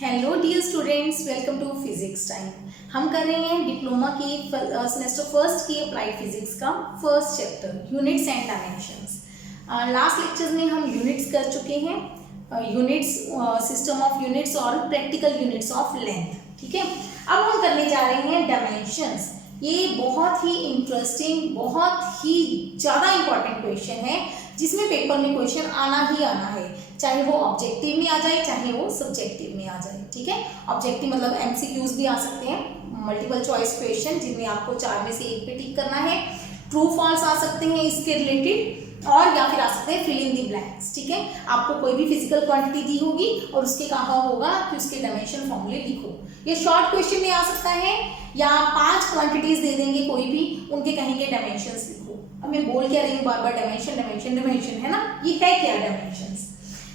Hello dear students, welcome to physics time. हम कर रहे हैं डिप्लोमा की सेमेस्टर फर्स्ट की अप्लाइड फिजिक्स का first chapter units and dimensions. Last lecture में हम यूनिट्स कर चुके हैं, यूनिट्स, सिस्टम ऑफ यूनिट्स और प्रैक्टिकल यूनिट्स ऑफ लेंथ। ठीक है, अब हम करने जा रहे हैं डायमेंशंस। ये बहुत ही इंटरेस्टिंग, बहुत ही ज़्यादा इंपॉर्टेंट क्वेश्चन है जिसमें पेपर में क्वेश्चन आना ही आना है, चाहे वो ऑब्जेक्टिव में आ जाए चाहे वो सब्जेक्टिव में आ जाए। ठीक है, ऑब्जेक्टिव मतलब एमसीक्यूज भी आ सकते हैं, मल्टीपल चॉइस क्वेश्चन जिनमें आपको 4 में से 1 पे टिक करना है। ट्रू फॉल्स आ सकते हैं इसके रिलेटेड, और या फिर आ सकते हैं फिल इन दी ब्लैंक्स। ठीक है, आपको कोई भी फिजिकल क्वांटिटी दी होगी और उसके कहा होगा कि उसके डायमेंशन फॉर्मूले लिखो। ये शॉर्ट क्वेश्चन में आ सकता है, या 5 क्वांटिटीज दे देंगे कोई भी, उनके कहेंगे डायमेंशंस लिखो। अब मैं बोल क्या रही हूँ बार बार, डायमेंशन डायमेंशन डायमेंशन, है ना। ये है क्या डायमेंशंस?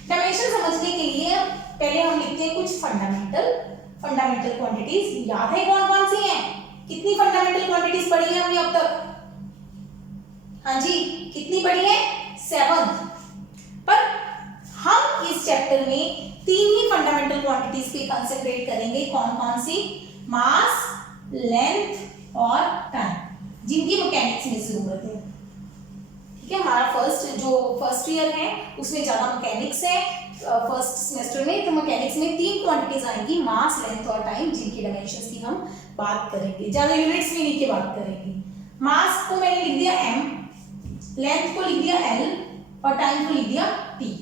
डायमेंशन समझने के लिए पहले हम लिखते हैं कुछ फंडामेंटल क्वांटिटीज। याद है कौन कौन सी हैं? कितनी फंडामेंटल क्वांटिटीज पढ़ी है हमने अब तक? हाँ जी, कितनी पढ़ी है? 7। पर हम इस चैप्टर में 3 ही फंडामेंटल क्वांटिटीज पे कंसंट्रेट करेंगे। कौन कौन सी? मास, लेंथ और टाइम, जिनकी मैकेनिक्स में जरूरत है। ठीक है, हमारा फर्स्ट ईयर है उसमें ज्यादा मैकेनिक्स है। फर्स्ट सेमेस्टर में तो मैकेनिक्स में 3 क्वांटिटीज आएंगी, मास, लेंथ और टाइम, जिनकी डायमेंशंस की हम बात करेंगे। ज्यादा यूनिट्स में नहीं की बात करेंगे। मास को मैंने लिख दिया m, लेंथ को लिख दिया l और टाइम को लिख दिया t।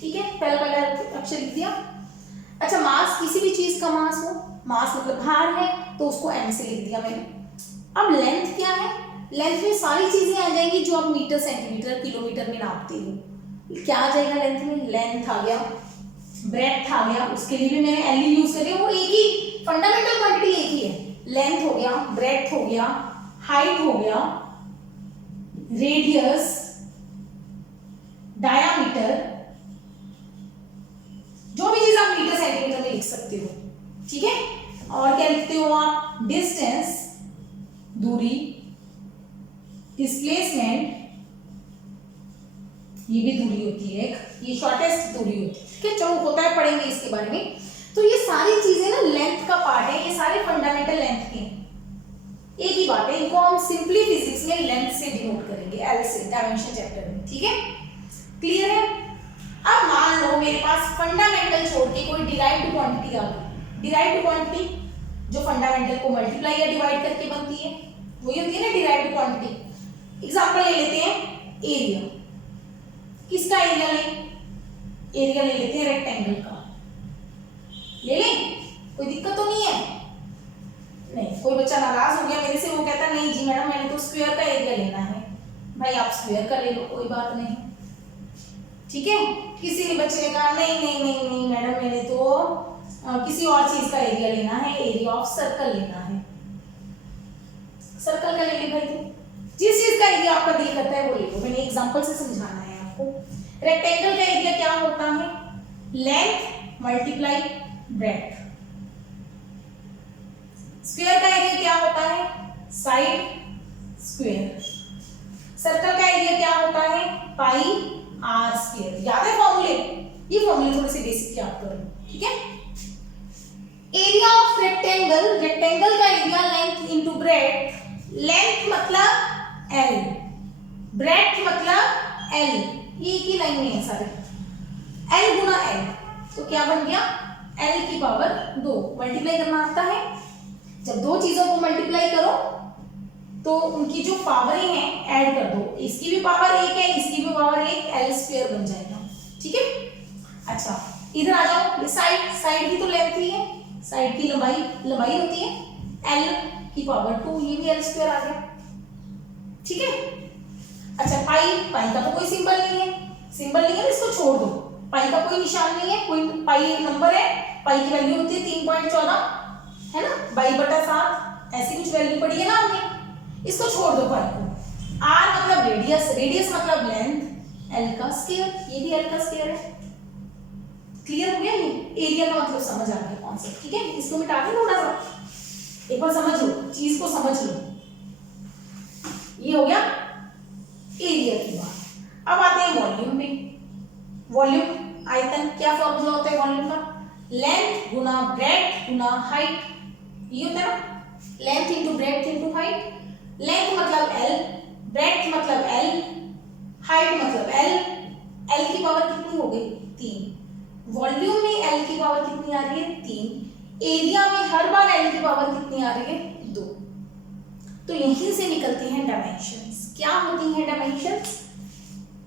ठीक है, पहला अक्षर लिख दिया। अच्छा, मास, किसी भी चीज का मास हो, मास मतलब भार है, तो उसको m से लिख दिया मैंने। अब लेंथ क्या है? लेंथ में सारी चीजें आ जाएंगी जो आप मीटर, सेंटीमीटर, किलोमीटर में नापते हो। क्या आ जाएगा लेंथ में? लेंथ आ गया, ब्रेड्थ आ गया, उसके लिए भी मैंने एल यूज कर रही हूँ। वो एक ही फंडामेंटल क्वांटिटी एक ही है। लेंथ हो गया, ब्रेड्थ हो गया, हाइट हो गया, रेडियस, डायामीटर, जो भी चीज आप मीटर सेंटीमीटर में लिख सकते हो। ठीक है, और क्या लिखते हो आप? डिस्टेंस, दूरी, डिस्प्लेसमेंट, ये भी दूरी होती है एक, ये शॉर्टेस्ट दूरी होती है। ठीक है, चलो होता है, पढ़ेंगे इसके बारे में। तो ये सारी चीजें ना लेंथ का पार्ट है, ये सारे फंडामेंटल लेंथ के एक ही बात है। इनको हम सिंपली फिजिक्स में लेंथ से डिनोट करेंगे, एल से, डायमेंशन चैप्टर में। ठीक है, क्लियर है? अब मान लो मेरे पास फंडामेंटल छोड़ के कोई डिराइव्ड क्वांटिटी आ गई। डिराइव्ड क्वांटिटी जो फंडामेंटल को मल्टीप्लाई या डिवाइड करके बनती है, वही होती है ना डिराइव्ड क्वांटिटी। एग्जांपल ले लेते हैं एरिया। किसका एरिया लें? एरिया ले लेते हैं रेक्टेंगल का। ले लें? कोई दिक्कत तो नहीं है? नहीं, कोई बच्चा नाराज हो गया मेरे से, वो कहता नहीं जी मैडम मैंने तो स्क्वायर का एरिया लेना है। भाई आप स्क्वायर का ले लो, कोई बात नहीं। ठीक है, किसी ने बच्चे ने कहा नहीं नहीं नहीं नहीं मैडम मैंने तो किसी और चीज का एरिया लेना है, एरिया ऑफ सर्कल लेना है। सर्कल का ले ले भाई, तो जिस चीज का एरिया आपका दिल करता है वो ले लो। मैंने एग्जांपल से समझाना है आपको। रेक्टेंगल का एरिया क्या होता है? Length multiply breadth. स्क्वायर का एरिया क्या होता है? Side square. सर्कल का एरिया क्या होता है? पाई आर स्क्वायर। याद है फॉर्मूले? ये फॉर्मूले थोड़े से बेसिक याद करो। ठीक है, एरिया ऑफ रेक्टेंगल, रेक्टेंगल का area length into breadth. Length मतलब L, ब्रेड्थ मतलब L, ये एक ही लाइन में है सारे। L गुना L, तो क्या बन गया? L की पावर 2। मल्टीप्लाई करना आता है? जब दो चीजों को मल्टीप्लाई करो तो उनकी जो पावरें हैं ऐड कर दो। इसकी भी पावर 1 है, इसकी भी पावर 1, L स्क्वायर बन जाएगा। ठीक है, अच्छा इधर आ जाओ। ये साइड की तो लेंथ ही है, साइड की लंबाई होती है, L की पावर 2, ये भी L स्क्वायर आ गया। ठीक है, अच्छा पाई का तो कोई सिंबल नहीं है, इसको छोड़ दो। पाई का कोई निशान नहीं है, कोई पाई एक नंबर है, पाई की वैल्यू होती है 3.14, है ना, 22/7, ऐसी कुछ वैल्यू पड़ी है ना हमने। इसको छोड़ दो पाई को। R मतलब रेडियस मतलब लेंथ, L का स्क्वायर, ये भी L का स्क्वायर है। क्लियर हो गया? ये एरिया का मतलब समझ आ गया कॉन्सेप्ट। ठीक है, इसको मिटा दे थोड़ा सा, एक बार समझ लो, चीज को समझ लो। ये हो गया एरिया की बात। अब आते हैं वॉल्यूम पे। वॉल्यूम, आयतन, क्या फॉर्मूला होता है वॉल्यूम का? लेंथ गुना ब्रेड्थ गुना हाइट, ये होता है ना, length into breadth into height. Length मतलब L, ब्रेड्थ मतलब L, हाइट मतलब L। L की पावर कितनी हो गई? 3। वॉल्यूम में L की पावर कितनी आ रही है? 3। एरिया में हर बार L की पावर कितनी आ रही है? 2। तो यहीं से निकलती हैं डायमेंशंस। क्या होती हैं डायमेंशंस?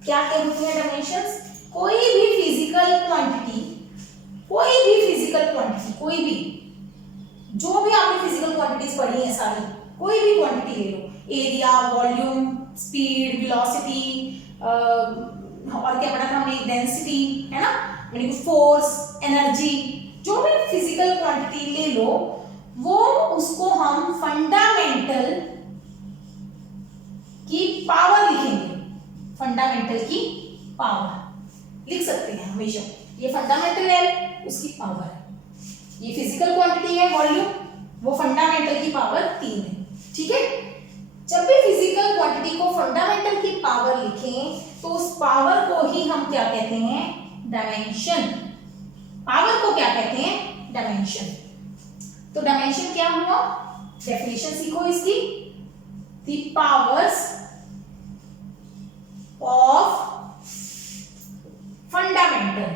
क्या क्या होती हैं डायमेंशंस? कोई भी फिजिकल क्वांटिटी, कोई भी जो भी आपने फिजिकल क्वांटिटीज पढ़ी है सारी, कोई भी क्वांटिटी ले लो, एरिया, वॉल्यूम, स्पीड, वेलोसिटी, और क्या पढ़ा था हमने, डेंसिटी, है ना, यानी कि फोर्स, एनर्जी, जो भी फिजिकल क्वांटिटी ले लो, वो उसको हम फंडामेंटल की पावर लिखेंगे। फंडामेंटल की पावर लिख सकते हैं हमेशा। ये फंडामेंटल है, उसकी पावर है। ये फिजिकल क्वांटिटी है वॉल्यूम, वो फंडामेंटल की पावर 3 है। ठीक है, जब भी फिजिकल क्वांटिटी को फंडामेंटल की पावर लिखें तो उस पावर को ही हम क्या कहते हैं? डायमेंशन। पावर को क्या कहते हैं? डायमेंशन। तो डायमेंशन क्या हुआ? डेफिनेशन सीखो इसकी। The powers of fundamental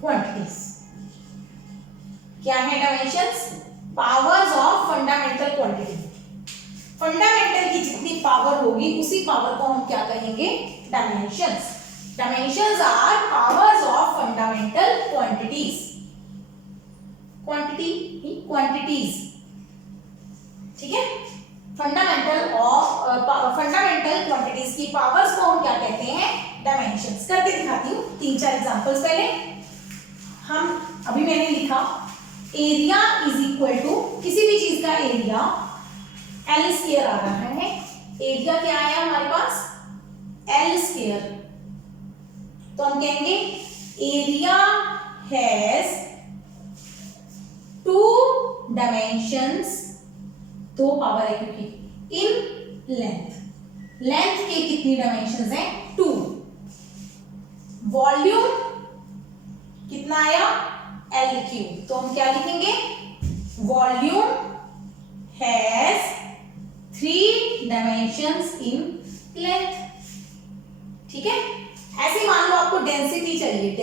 quantities. क्या है dimensions? Powers of fundamental quantity. Fundamental की जितनी पावर होगी उसी पावर को हम क्या कहेंगे? Dimensions. Dimensions are powers of fundamental quantities. Quantities, ठीक है। फंडामेंटल क्वांटिटीज की पावर्स को हम क्या कहते हैं? डायमेंशंस। करके दिखाती हूँ 3-4 एग्जांपल्स। पहले हम अभी मैंने लिखा एरिया इज इक्वल टू, किसी भी चीज का एरिया L स्क्वायर आ रहा है। एरिया क्या आया हमारे पास? L square. तो हम कहेंगे एरिया हैज 2 डायमेंशंस, 2 पावर है क्योंकि, इन लेंथ। लेंथ के कितनी डायमेंशंस हैं? 2। वॉल्यूम कितना आया? L cube. तो हम क्या लिखेंगे? Volume has 3 dimensions in length. ठीक है, ऐसे मान लो आपको डेंसिटी चाहिए।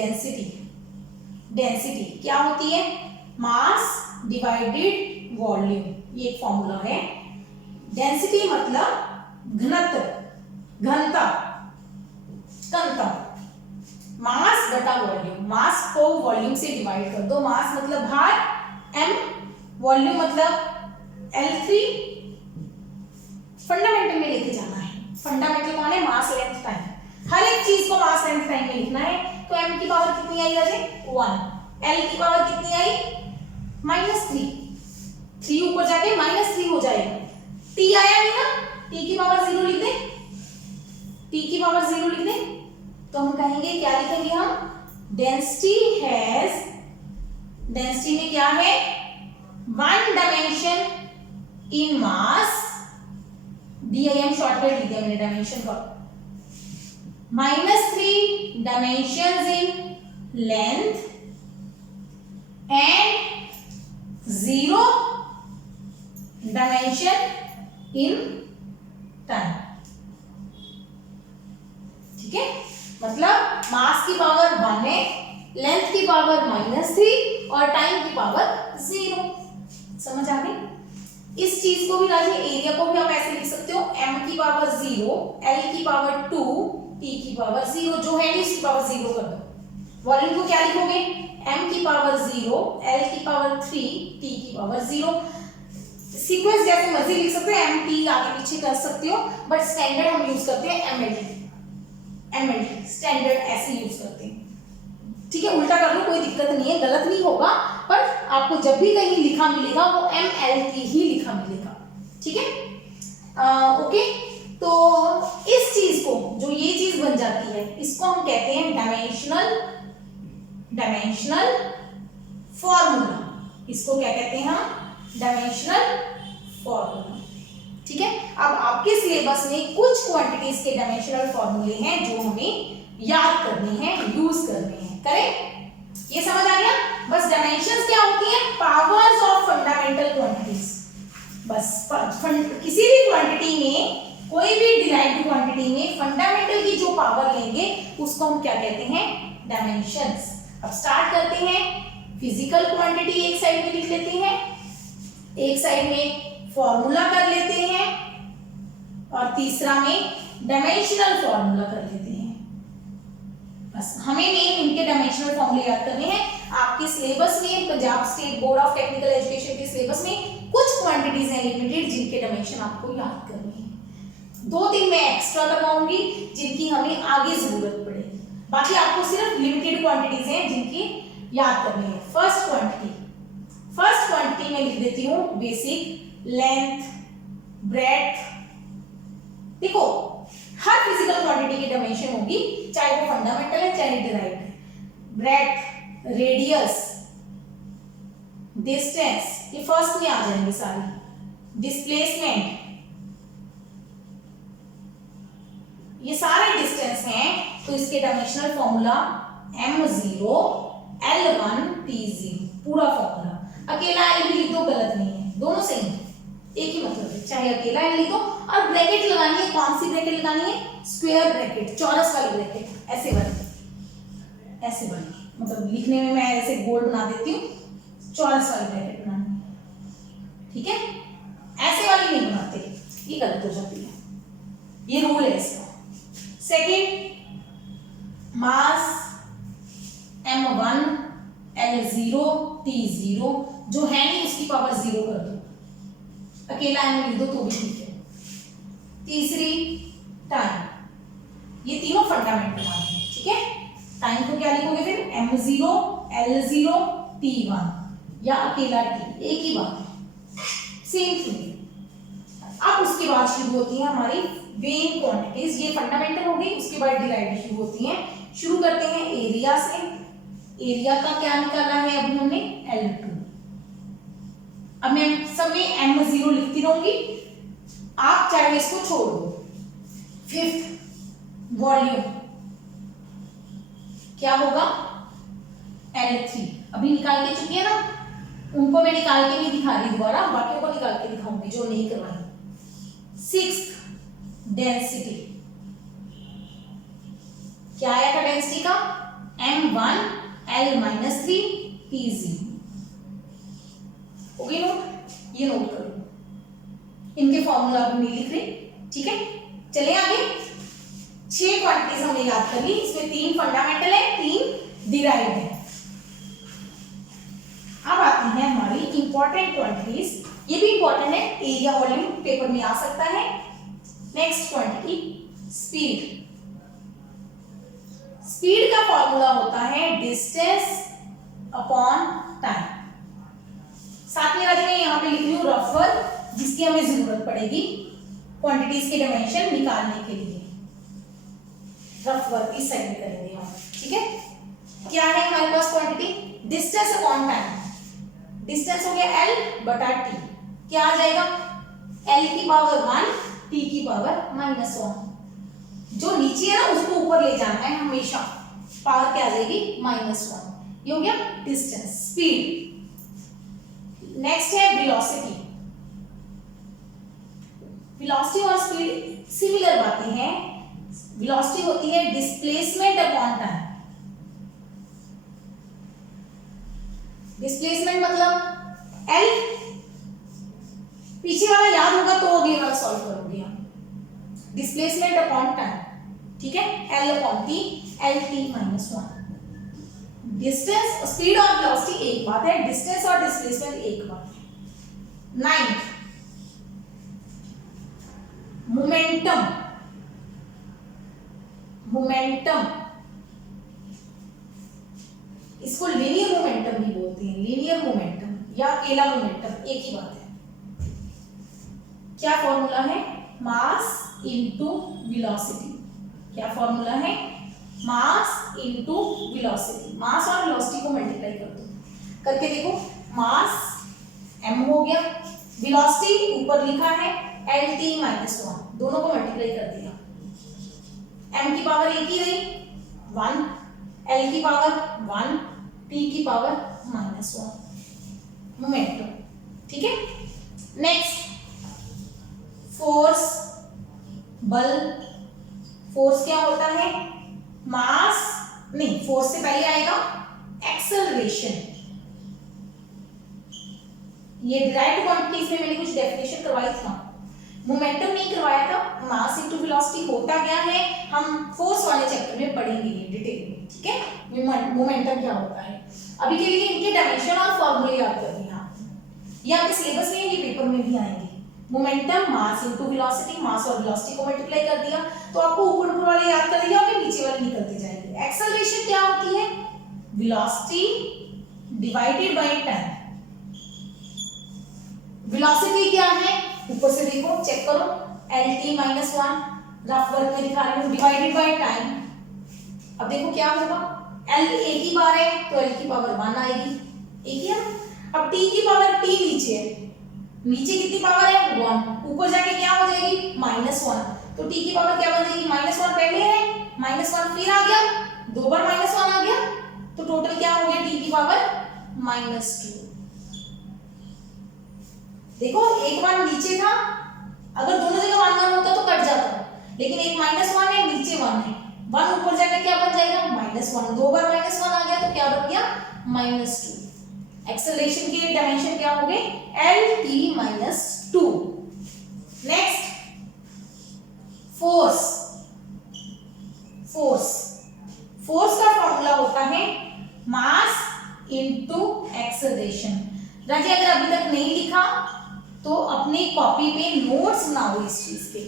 डेंसिटी क्या होती है? मास डिवाइडेड वॉल्यूम, ये एक फॉर्मूला है। डेंसिटी मतलब घनता, मास बटा वॉल्यूम। मास को वॉल्यूम से डिवाइड कर दो। मास मतलब भार m, वॉल्यूम मतलब L3। फंडामेंटल में लेके जाना है। फंडामेंटल कौन है? मास लेंथ टाइम। हर एक चीज को मास लेंथ टाइम में लिखना है। तो m की पावर कितनी आई राजे? 1। L की पावर कितनी आई? -3। 3 ऊपर जाके -3 हो जाएगा। T आया नहीं ना, T की पावर 0 लिख दे। T की पावर 0 लिख दे तो हम कहेंगे, क्या लिखेंगे हम? डेंसिटी हैज, डेंसिटी में क्या है? 1 dimension in mass, DIM shortcut लिख दिया मैंने डायमेंशन का, -3 dimensions in length and 0 dimension in time. ठीक है, मतलब मास की पावर 1 है, लेंथ की पावर -3 और टाइम की पावर 0। समझ आ गई? इस चीज को भी राजे, एरिया को भी आप ऐसे लिख सकते हो, m की पावर 0, L की पावर 2, T की पावर 0, जो है इसकी पावर 0 कर दो। वॉल्यूम को क्या लिखोगे? m की पावर 0, L की पावर 3, T की पावर 0। सीक्वेंस जैसे मर्जी लिख सकते हो, m t आगे पीछे कर सकते हो, बट स्टैंडर्ड हम यूज करते हैं mlt। स्टैंडर्ड ऐसे यूज करते हैं। ठीक है, उल्टा कर लो कोई दिक्कत नहीं है, गलत नहीं होगा, पर आपको जब भी कहीं लिखा मिलेगा वो MLT ही लिखा मिलेगा। ठीक है, ओके। तो इस चीज को, जो ये चीज बन जाती है, इसको हम कहते हैं डायमेंशनल फॉर्मूला। इसको क्या कहते हैं हम? Dimensional formula. ठीक है, अब आपके सिलेबस में कुछ क्वांटिटीज के डायमेंशनल फॉर्मूले हैं जो हमें याद करने हैं, यूज करने हैं। करेक्ट, ये समझ आ गया। बस डायमेंशंस क्या होती हैं, पावर्स ऑफ फंडामेंटल क्वांटिटीज। बस किसी भी क्वांटिटी में, कोई भी डिराइव्ड क्वांटिटी में फंडामेंटल की जो पावर लेंगे उसको हम क्या कहते हैं, डायमेंशंस। अब स्टार्ट करते हैं। फिजिकल क्वांटिटी एक साइड में लिख लेते हैं, एक साइड में फॉर्मूला कर लेते हैं, और तीसरा में डायमेंशनल फॉर्मूला कर लेते हैं। बस हमें मेन इनके डायमेंशनल फॉर्मूले याद करने हैं। आपके सिलेबस में, Punjab state board of technical education के सिलेबस में कुछ क्वांटिटीज हैं लिमिटेड जिनके डायमेंशन आपको याद करने हैं। 2-3 मैं एक्स्ट्रा करवाऊंगी जिनकी हमें आगे जरूरत पड़ेगी। बाकी आपको सिर्फ लिमिटेड क्वांटिटीज हैं जिनकी याद करनी है। फर्स्ट क्वांटिटी में लिख देती हूं बेसिक, लेंथ, ब्रेड्थ। देखो हर फिजिकल क्वांटिटी की डायमेंशन होगी, चाहे वो फंडामेंटल है चाहे डिराइव्ड है। ब्रेड्थ, रेडियस, डिस्टेंस, ये फर्स्ट में आ जाएंगे सारी। डिस्प्लेसमेंट, ये सारे डिस्टेंस हैं, तो इसके dimensional formula m0 l1 t0, पूरा फॉर्मूला। अकेला l भी लिख दो, गलत नहीं है, दोनों सेम है, एक ही मतलब है। चाहे अकेला l लिख दो, और ब्रैकेट लगानी है, कौन सी ब्रैकेट लगानी है, स्क्वायर ब्रैकेट, चौरस वाली ब्रैकेट, ऐसे वाली, मतलब लिखने में मैं ऐसे गोल बना देती हूँ, चौरस वाली ब्रैकेट बनानी है, ठीक है। ऐसे वाली नहीं बनाते, ये गलत हो जाती है, ये रूल है इसका। सेकेंड, मास m1 l0 t0, जो है नहीं उसकी पावर 0 कर दो, अकेला m लिख दो तो भी ठीक है। तीसरी, टाइम, ये तीनों फंडामेंटल आ गए, ठीक है। टाइम को क्या लिखोगे फिर, m0 l0 t1, या अकेला t, एक ही बात है, सेम थिंग। अब उसके बाद शुरू होती है हमारी वेन क्वांटिटीज, ये फंडामेंटल हो गई, उसके बाद डिराइव्ड शुरू होती हैं। शुरू करते हैं एरिया से। एरिया का क्या निकाला है अभी हमने, L2। अब मैं सब में m0 लिखती रहूंगी, आप चाहे इसको छोड़ दो। फिफ्थ, वॉल्यूम क्या होगा, L3। अभी निकाल के चुकी है ना, उनको मैं निकाल के नहीं दिखा रही दोबारा, बाकियों को निकाल के दिखाऊंगी जो नहीं करवाई। सिक्स्थ, डेंसिटी, क्या आया था डेंसिटी का, m1 l-3 t0। हो गई नोट, ये नोट कर लो, इनके फॉर्मूला अभी नहीं लिख रही, ठीक है। चले आगे। 6 क्वांटिटीज हमने याद कर ली, इसमें 3 फंडामेंटल है, 3 डिराइव्ड है। अब आती है हमारी इंपॉर्टेंट क्वांटिटीज, ये भी इंपॉर्टेंट है, एरिया वॉल्यूम पेपर में आ सकता है। Next quantity, speed. स्पीड का फॉर्मूला होता है डिस्टेंस अपॉन टाइम। साथ में मैं यहाँ पे लिख रही हूँ रफर, जिसकी हमें जरूरत पड़ेगी क्वांटिटीज के डायमेंशन निकालने के लिए। रफर इस साइड में करेंगे हम, ठीक है। क्या है हमारे पास quantity, distance upon time. Distance हो गया l बटा t, क्या आ जाएगा, l की पावर 1 t की पावर -1। जो नीचे है ना उसको ऊपर ले जाना है हमेशा, पावर क्या आ जाएगी, -1। ये हो गया डिस्टेंस, स्पीड। नेक्स्ट है वेलोसिटी। वेलोसिटी और स्पीड सिमिलर बातें हैं। वेलोसिटी होती है डिस्प्लेसमेंट अपॉन टाइम। डिस्प्लेसमेंट मतलब L, पीछे वाला याद होगा तो अगले वाला सॉल्व करोगे हम। डिस्प्लेसमेंट अपॉन टाइम, ठीक है, L upon T, LT -1। Distance, speed और वेलोसिटी एक बात है, डिस्टेंस और डिस्प्लेसमेंट एक बात है। 9th, momentum. मोमेंटम, इसको लीनियर मोमेंटम भी बोलते हैं, लीनियर मोमेंटम या अकेला मोमेंटम, एक ही बात है। क्या फॉर्मूला है, मास इनटू वेलोसिटी। क्या फॉर्मूला है, मास इनटू वेलोसिटी। मास और वेलोसिटी को मल्टीप्लाई कर दो, करके देखो, मास m हो गया, वेलोसिटी ऊपर लिखा है LT -1, दोनों को मल्टीप्लाई कर दिया, m की पावर एक ही रही 1, L की पावर 1, T की पावर -1 मोमेंटम। ठीक है, नेक्स्ट फोर्स, बल। फोर्स क्या होता है? मास नहीं, फोर्स से पहले आएगा एक्सेलरेशन। ये डिराइव्ड क्वांटिटीज में मैंने कुछ डेफिनेशन करवाई था, मोमेंटम नहीं करवाया था। मास इनटू वेलोसिटी होता क्या है हम फोर्स वाले चैप्टर में पढ़ेंगे ये डिटेल में। ठीक है, मोमेंटम क्या होता है। अभी के लिए इनके डायमेंशन और फॉर्मूले याद कर दिया, ये आपके सिलेबस में, ये पेपर में भी आएंगे। मोमेंटम मास इनटू वेलोसिटी, मास और वेलोसिटी को मल्टीप्लाई कर दिया तो आपको ऊपर ऊपर वाले याद कर दिया और नीचे वाले निकलते जाएंगे। एक्सेलरेशन क्या होती है? Velocity divided by time. Velocity क्या है? ऊपर से देखो, चेक करो, LT -1 रफ वर्क में दिखा रही हूँ, डिवाइडेड बाय टाइम। अब देखो क्या होगा, L एक ही बार है तो L की पावर 1 आएगी, एक ही है। अब T की पावर, T नीचे है, नीचे कितनी पावर है? 1, ऊपर जाके क्या हो जाएगी? -1, तो T की पावर क्या बन जाएगी? -1 पहले है, -1 फिर आ गया, 2 बार -1 आ गया, तो टोटल क्या हो गया? T की पावर -2। देखो एक बार नीचे था, अगर दोनों जगह 1 1 होता तो कट जाता, लेकिन एक -1 है, नीचे 1 है, 1 ऊपर जाकर क्या बन जाएगा? -1, 2 बार -1 आ गया तो क्या बन गया? -2। एक्सेलरेशन के डायमेंशन क्या हो गए? LT-2। Next force. फोर्स का फॉर्मूला होता है मास इनटू एक्सेलरेशन। राजी, अगर अभी तक नहीं लिखा तो अपनी कॉपी पे नोट्स बनाओ इस चीज के।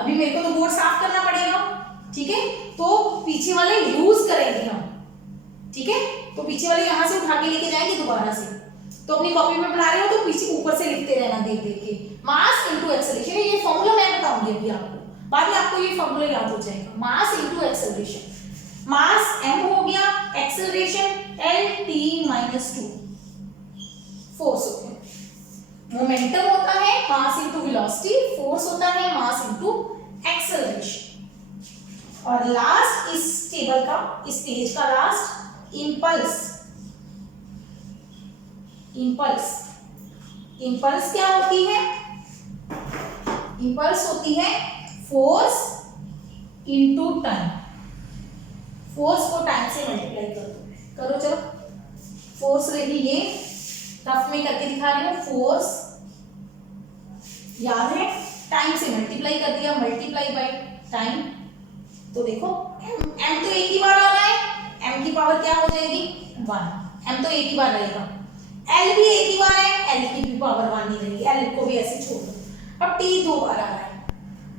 अभी मेरे को तो बोर्ड साफ करना पड़ेगा, ठीक है, तो पीछे वाले यूज करेंगे हम। ठीक है, तो पीछे वाले यहां से उठा के लेके जाएंगे दोबारा से। तो अपनी कॉपी में बना रहे हो तो पीछे ऊपर से लिखते रहना देख देख के, मास इनटू एक्सेलरेशन। ये फॉर्मूला मैं बताऊंगी अभी आपको, बाद में आपको ये फॉर्मूला याद हो जाएगा। मास इनटू एक्सेलरेशन, मास m हो गया, एक्सेलरेशन LT-2, फोर्स हो गया। मोमेंटम होता है मास इनटू वेलोसिटी, फोर्स होता है मास इनटू एक्सेलरेशन। और लास्ट इस टेबल का, इस पेज का लास्ट, इंपल्स। इंपल्स क्या होती है? इंपल्स होती है फोर्स इनटू टाइम। फोर्स को टाइम से मल्टीप्लाई कर दो, करो चलो। फोर्स रही ये, रफ में करके दिखा रही हूँ। फोर्स याद है, टाइम से मल्टीप्लाई कर दिया, मल्टीप्लाई बाय टाइम। तो देखो m तो एक ही बार आ रहा है, m की पावर क्या हो जाएगी? 1, m तो एक ही बार रहेगा। l भी एक ही बार है, l की भी पावर 1 ही रहेगी, l को भी ऐसे छोड़ दो। अब t 2 बार आ रहा है,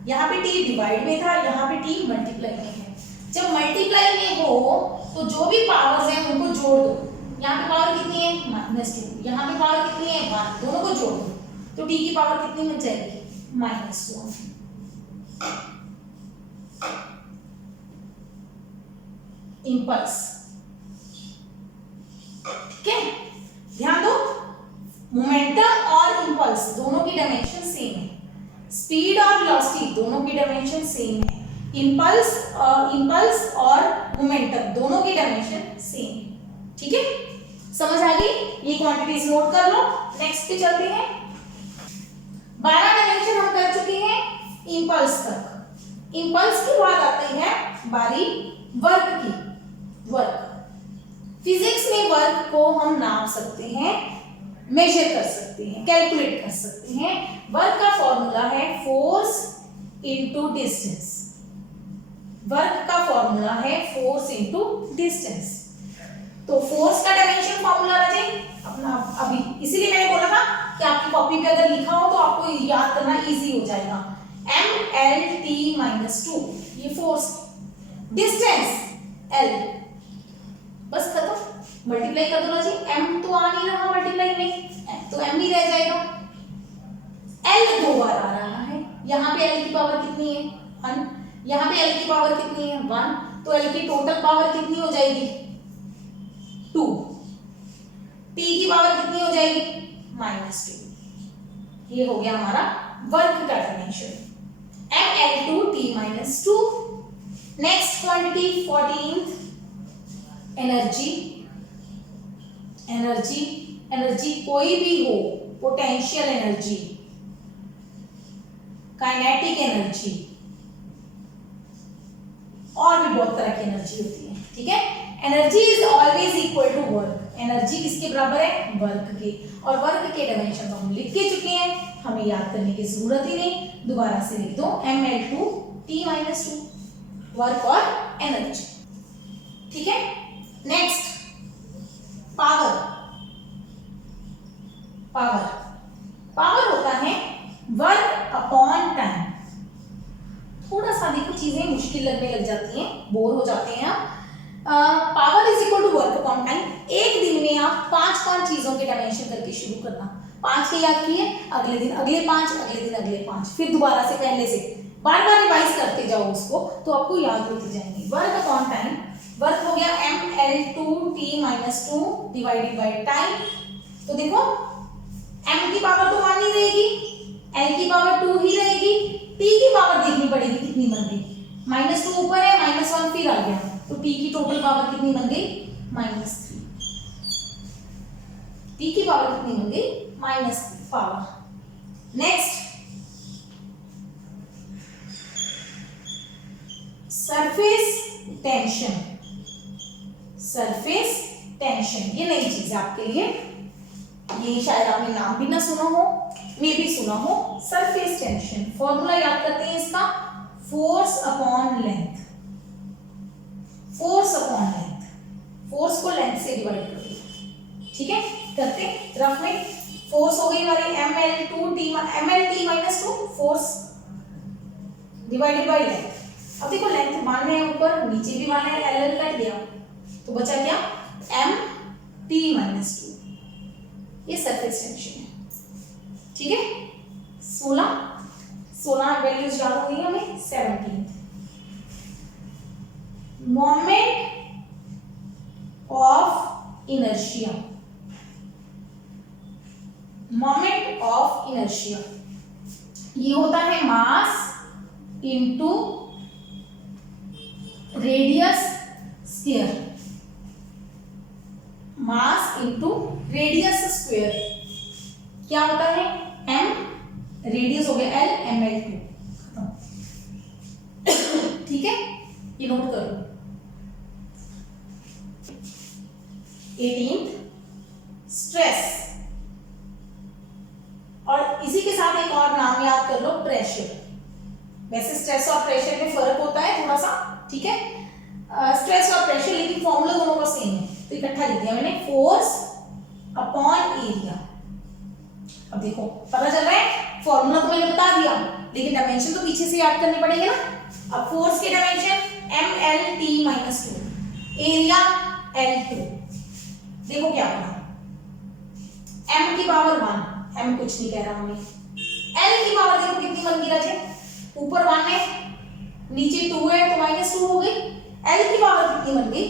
यहाँ पे t डिवाइड में था, यहाँ पे t मल्टीप्लाई में है। जब मल्टीप्लाई में हो तो जो भी पावर्स हैं उनको जोड़ दो। यहाँ पे पावर कितनी है? -2, यहाँ पे पावर कितनी है? 1, दोनों को जोड़ दो तो t की पावर कितनी बन जाएगी? -1। इंपल्स, ठीक है, ध्यान दो, मोमेंटम और इंपल्स दोनों की डायमेंशन सेम है, स्पीड और वेलोसिटी दोनों की डायमेंशन सेम है, इंपल्स और मोमेंटम दोनों की डायमेंशन सेम है। ठीक है, समझ आ गई? ये क्वांटिटीज नोट कर लो। नेक्स्ट पे चलते हैं। 12 डायमेंशन हम कर चुके हैं इंपल्स तक। इंपल्स के बाद आती है बारी वर्क की। वर्क, फिजिक्स में वर्क को हम नाप सकते हैं, मेजर कर सकते हैं, कैलकुलेट कर सकते हैं। वर्क का फॉर्मूला है फोर्स इनटू डिस्टेंस। वर्क का फॉर्मूला है फोर्स इनटू डिस्टेंस। तो फोर्स का डायमेंशन फॉर्मूला रहे अपना, अभी इसीलिए मैंने बोला था कि आपकी कॉपी पे अगर लिखा हो तो आपको याद करना इजी हो जाएगा। MLT-2, ये फोर्स, डिस्टेंस L, बस खत्म, मल्टीप्लाई कर दो ना जी। m तो आ नहीं रहा मल्टीप्लाई में, तो m ही रह जाएगा। L 2 बार आ रहा है, यहाँ पे L की पावर कितनी है? 1, यहाँ पे L की पावर कितनी है? 1, तो L की टोटल पावर कितनी हो जाएगी? 2। T की पावर कितनी हो जाएगी? -2। ये हो गया हमारा वर्क का dimension, ML2T-2। Next quantity 14th, energy, energy energy कोई भी हो, पोटेंशियल एनर्जी, काइनेटिक एनर्जी, और भी बहुत तरह की एनर्जी होती है, ठीक है। Energy is always equal to work, energy किसके बराबर है, वर्क के, और वर्क के डायमेंशन तो हम लिख के चुके हैं, हमें याद करने की जरूरत ही नहीं, दोबारा से लिख दो ml2T-2 वर्क और एनर्जी, ठीक है। नेक्स्ट पावर, पावर पावर होता है वर्क अपॉन टाइम। थोड़ा सा देखो चीजें मुश्किल लगने लग जाती हैं, बोर हो जाते हैं आप। Power is equal to work upon time. एक दिन में आप 5 चीजों के डायमेंशन करके शुरू करना, 5 के याद किए, अगले दिन अगले 5, अगले दिन अगले 5, फिर दोबारा से पहले से बार बार रिवाइज करते जाओ उसको, तो आपको याद होती जाएंगी। वर्क अपॉन टाइम, वर्क हो गया ml2T-2 डिवाइडेड बाय टाइम। तो देखो m की पावर तो 1 ही रहेगी, l की पावर 2 ही रहेगी, t की पावर देखनी पड़ेगी कितनी बन गई, -2 ऊपर है, -1 फिर आ गया, तो t की टोटल पावर कितनी बन गई, -3। t की पावर कितनी बन गई, -3 power. Next surface tension, surface tension ये नई चीज है आपके लिए, ये शायद आपने नाम भी ना सुना हो, मे भी सुना हो। सरफेस टेंशन फॉर्मूला याद करते हैं इसका, force upon length, force upon length, force को लेंथ से डिवाइड कर दो, ठीक है। करते रफ में, फोर्स हो गई हमारी ml2 force divided by length. अब देखो लेंथ मानना है ऊपर, नीचे भी मानना है, एल कट गया, तो बचा क्या, mt-2, ये सरफेस टेंशन है, ठीक है। 16 वैल्यूज याद हो गई हमें। 17 moment of inertia, moment of inertia ये होता है mass into radius square, mass into radius square क्या होता है, m रेडियस हो गया l ml2, ठीक है, ये नोट कर लो। 18 स्ट्रेस, और इसी के साथ एक और नाम याद कर लो, प्रेशर। वैसे स्ट्रेस और प्रेशर में फर्क होता है थोड़ा सा, ठीक है, स्ट्रेस और प्रेशर, लेकिन फॉर्मूला दोनों का सेम है, तो इकट्ठा लिख दिया मैंने, फोर्स अपॉन एरिया। अब देखो पता चल रहा है, फॉर्मूला तो मैंने बता दिया, लेकिन डायमेंशन तो पीछे से याद करने पड़ेंगे ना। अब फोर्स के डायमेंशन mlt-2, एरिया l2, देखो क्या बना, m की पावर 1, m कुछ नहीं कह रहा हमें, l की पावर देखो कितनी बन गई राजे, ऊपर 1 है, नीचे 2 है, तो -2 हो गई, l की पावर कितनी बन गई,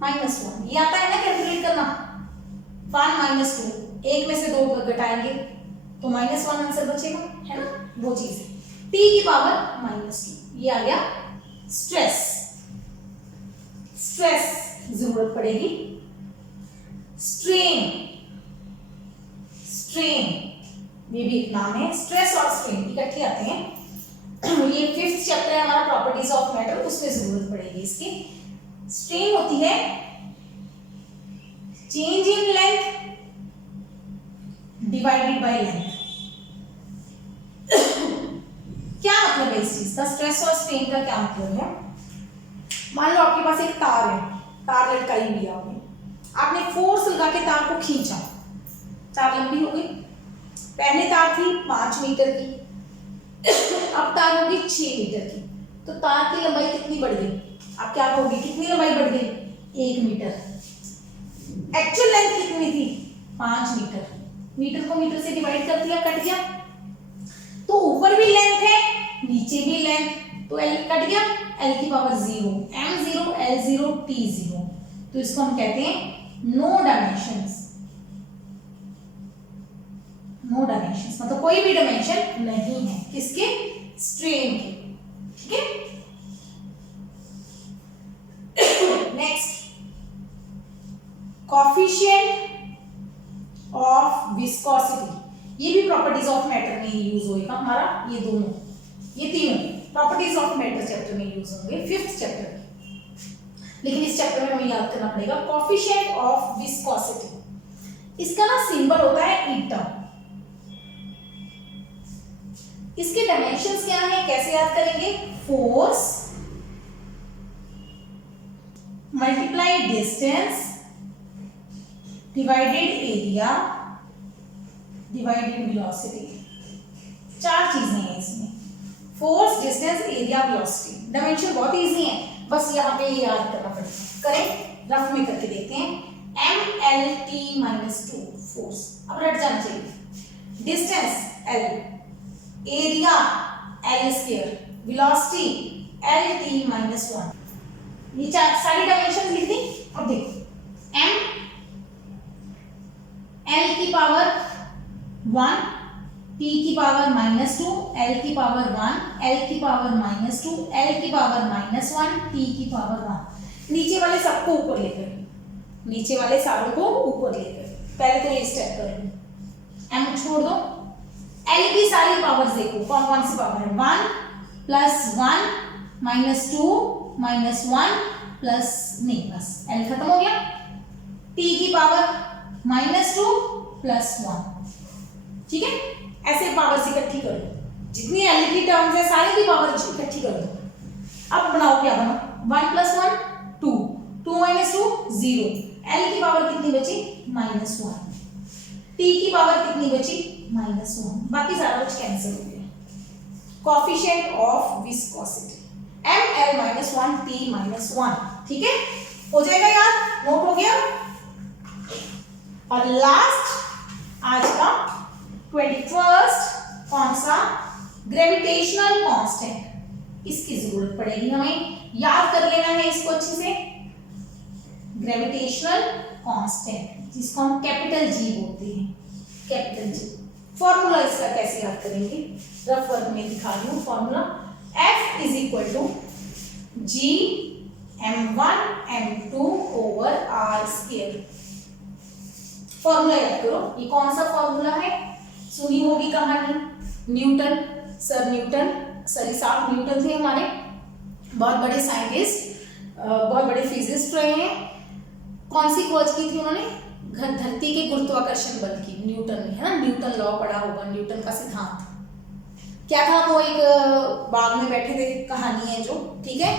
-1। ये आता है ना कैलकुलेट करना, 1 -2, एक में से 2 घटाएंगे तो -1 आंसर बचेगा, है ना, वो चीज है। t की पावर -2, ये आ गया स्ट्रेस, स्ट्रेस जरूरत पड़ेगी। स्ट्रेन, स्ट्रेन ये भी एक नाम है, स्ट्रेस और स्ट्रेन इकट्ठे आते हैं, ये 5th चैप्टर है हमारा प्रॉपर्टीज ऑफ मैटर, उसमें जरूरत पड़ेगी इसकी। स्ट्रेन होती है change in length divided by length. क्या मतलब है इस चीज का, स्ट्रेस और स्ट्रेन का क्या मतलब है। मान लो आपके पास एक तार है, तार लटकाई हुई है, आपने फोर्स लगा के तार को खींचा, तार लंबी हो गई, पहले तार थी 5 मीटर की, अब तार होगी 6 मीटर की, तो तार की लंबाई कितनी बढ़ गई, आप क्या कहोगे कितनी लंबाई बढ़ गई, 1 मीटर। एक्चुअल लेंथ कितनी थी, 5 मीटर, मीटर को मीटर से डिवाइड कर दिया, कट गया, तो ऊपर भी लेंथ है नीचे भी लेंथ, तो L कट गया, L की पावर 0, m0 L0 t0, तो इसको हम कहते हैं नो डायमेंशंस, नो डायमेंशंस मतलब कोई भी डायमेंशन नहीं है किसके, स्ट्रेन के, ठीक है। नेक्स्ट कोफिशिएंट ऑफ विस्कोसिटी, ये भी प्रॉपर्टीज ऑफ मैटर में यूज होएगा हमारा, ये दोनों, ये तीनों प्रॉपर्टीज ऑफ मैटर चैप्टर में यूज होंगे, 5th चैप्टर। लेकिन इस चैप्टर में हमें याद करना पड़ेगा कोफिशिएंट ऑफ विस्कोसिटी। इसका ना सिंबल होता है ईटा। इसके डायमेंशंस क्या हैं, कैसे याद करेंगे, force multiply distance divided area divided velocity. 4 चीजें हैं इसमें, force, distance, area, velocity. Dimension बहुत इजी है, बस यहाँ पे याद करना पड़ेगा। करें, रफ में करके देखते हैं। MLT-2 फोर्स, अब रट जाना चाहिए। Distance L, area L², velocity LT-1। ये सारी डायमेंशन लिख दी। अब देखो, M L की पावर 1, T की पावर -2, L की पावर 1, L की पावर -2, L की पावर -1, T की पावर 1। नीचे वाले सबको ऊपर लेकर, नीचे वाले सारों को ऊपर लेकर पहले तो ये स्टेप कर लो। M छोड़ दो। L की सारी पावर्स देखो, कौन कौन सी पावर है, 1 + 1 -2 -1 प्लस, नहीं बस L खत्म हो गया। T की पावर -2 + 1, ठीक है। ऐसे पावर्स इकट्ठी कर दो, जितनी L की टर्म्स है सारी की पावर इकट्ठी कर दो। अब बनाओ, क्या बना, 1 + 1 2, 2 - 2 0। L की पावर कितनी बची, -1। T की पावर कितनी बची, -1। बाकी सारा कुछ कैंसिल हो गया। Coefficient of viscosity ML-1 T-1, ठीक है, हो जाएगा यार, नोट हो गया। और लास्ट आज का 21st कौन सा, ग्रेविटेशनल कांस्टेंट। इसकी जरूरत पड़ेगी हमें, याद कर लेना है इसको अच्छे से। ग्रेविटेशनल कांस्टेंट, जिसको हम कैपिटल G बोलते हैं, कैपिटल G। फॉर्मूला इसका कैसे याद करेंगे, रफ वर्क में दिखा रही हूँ formula. F = G m1 m2 / r²। Formula याद करो, ये कौन सा फॉर्मूला है, सुनी होगी कहानी, Newton, sir Newton, sir Isaac Newton थे हमारे, बहुत बड़े साइंटिस्ट, बहुत बड़े फिजिसिस्ट रहे हैं। कौन सी खोज की थी उन्होंने, धरती के गुरुत्वाकर्षण बल की, न्यूटन ने, है ना, न्यूटन लॉ पढ़ा होगा, न्यूटन का सिद्धांत। क्या था, वो एक बाग में बैठे थे, कहानी है जो, ठीक है,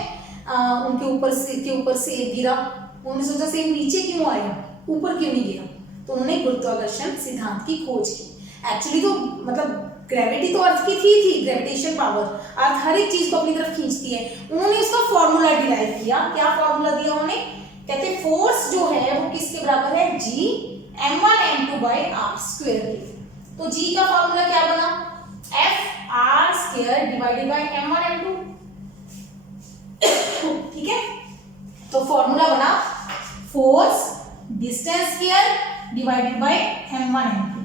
उनके ऊपर से गिरा, उन्होंने सोचा से नीचे क्यों आया, ऊपर क्यों नहीं गिरा, तो उन्होंने गुरुत्वाकर्षण सिद्धांत की खोज की। एक्चुअली तो मतलब ग्रेविटी तो अर्थ की थी ग्रेविटेशन पावर, अर्थ हर एक चीज को अपनी तरफ खींचती है। उन्होंने उसका फॉर्मूला डिराइव किया। क्या फॉर्मूला दिया उन्होंने, कहते फोर्स जो है वो किसके बराबर है, G m1 m2 / r²। तो G का फॉर्मूला क्या बना, F r² / m1 m2, ठीक है। तो फॉर्मूला बना force distance square divided by m1 m2।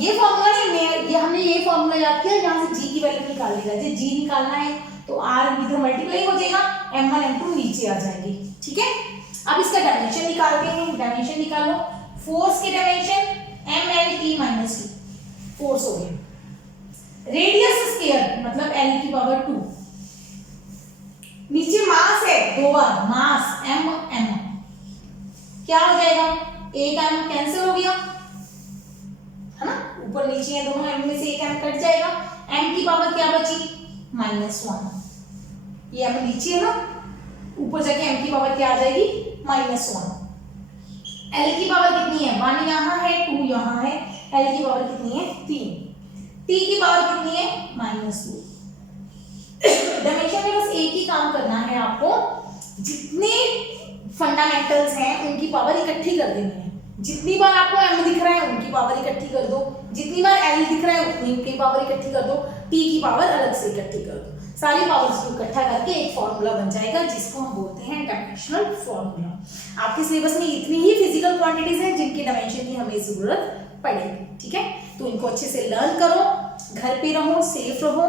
ये फॉर्मूला नहीं, ये हमने ये फॉर्मूला याद किया, यहाँ से G की वैल्यू निकाल लेगा। जो G निकालना है तो R इधर मल्टीप्लाई हो जाएगा, m1 m2 नीचे आ जाएगी, ठीक है। अब इसका डायमेंशन निकालते हैं, डायमेंशन निकालो। फोर्स के डायमेंशन MLT-2 फोर्स हो गया, रेडियस स्क्वायर मतलब L की पावर 2, नीचे मास है 2 बार, मास m, क्या हो जाएगा, एक m कैंसिल हो गया, है ना, ऊपर नीचे है दोनों, m में से एक m कट जाएगा, m की पावर क्या बची, -1। ये m नीचे है ना, ऊपर जाके m की पावर क्या आ जाएगी, -1। L की पावर कितनी है, 1 यहाँ है, 2 यहाँ है, L की पावर कितनी है, 3। T की पावर कितनी है, -2। डायमेंशन में बस एक ही काम करना है आपको, जितने फंडामेंटल्स हैं उनकी पावर इकट्ठी कर देनी है। जितनी बार आपको m दिख रहा है उनकी पावर इकट्ठी कर दो, जितनी बार L दिख रहा है उतनी की पावर इकट्ठी कर दो, T की पावर अलग से इकट्ठी कर दो। सारी पावर्स को इकट्ठा करके एक फॉर्मूला बन जाएगा, जिसको हम बोलते हैं डायमेंशनल फॉर्मूला। आपके सिलेबस में इतनी ही फिजिकल क्वांटिटीज हैं जिनके डायमेंशन की हमें जरूरत पड़ेगी, ठीक है। तो इनको अच्छे से लर्न करो, घर पे रहो, सेफ रहो,